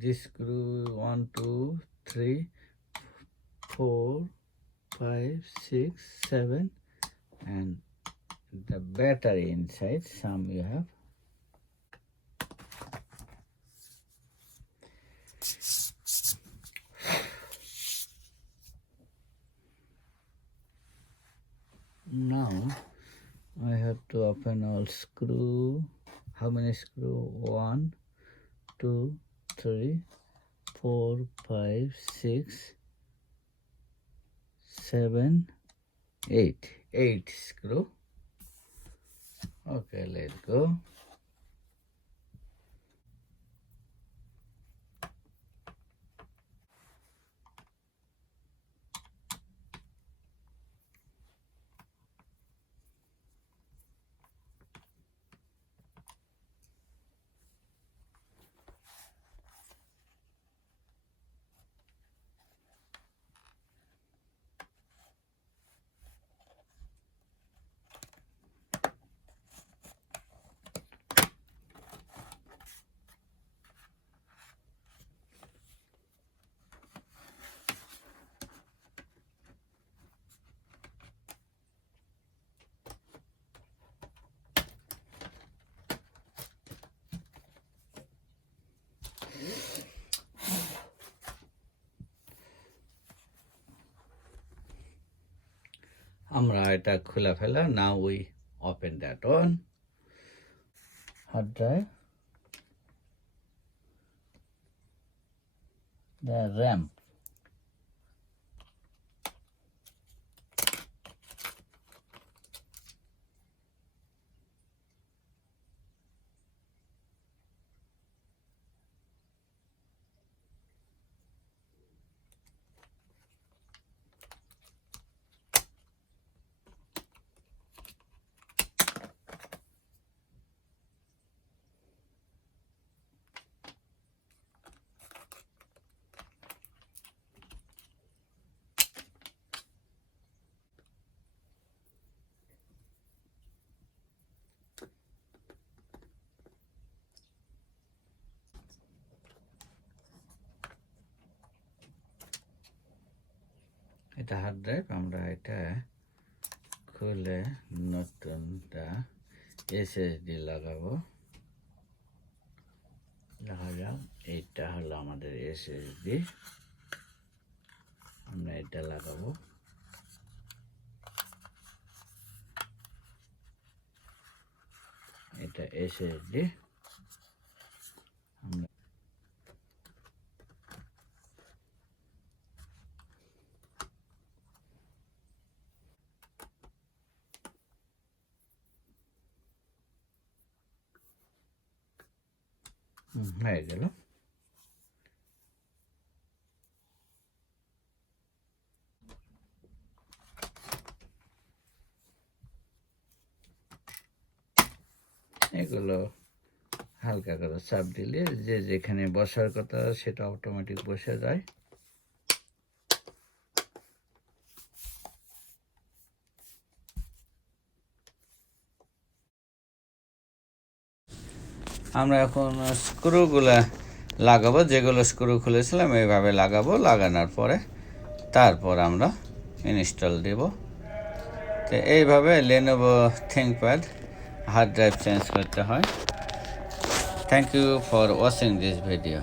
this screw 1 2 3 4 5 6 7 and the battery inside. Some you have. Now I have to open all screw. How many screw? 1 2 3 4 5 6 7 8 screw. Okay, let's go. আমরা এটা খুলে ফেলা. Now we open that one. Hard drive, the RAM. এটা hard drive. আমরা এটা খুলে নতুনটা এসএসডি লাগাবো. দেখা যাক. এইটা হলো আমাদের এসএসডি. আমরা এটা লাগাবো. এটা এসএসডি. আমরা হয়ে গেল. এগুলো হালকা করে চাপ দিলে যে যেখানে বসার কথা সেটা অটোমেটিক বসে যায়. আমরা এখন স্ক্রুগুলো লাগাবো. যেগুলো স্ক্রু খুলেছিলাম এইভাবে লাগাবো. লাগানোর পরে তারপর আমরা ইনস্টল দেব. তো এইভাবে Lenovo ThinkPad hard drive change করতে হয়. Thank you for watching this video.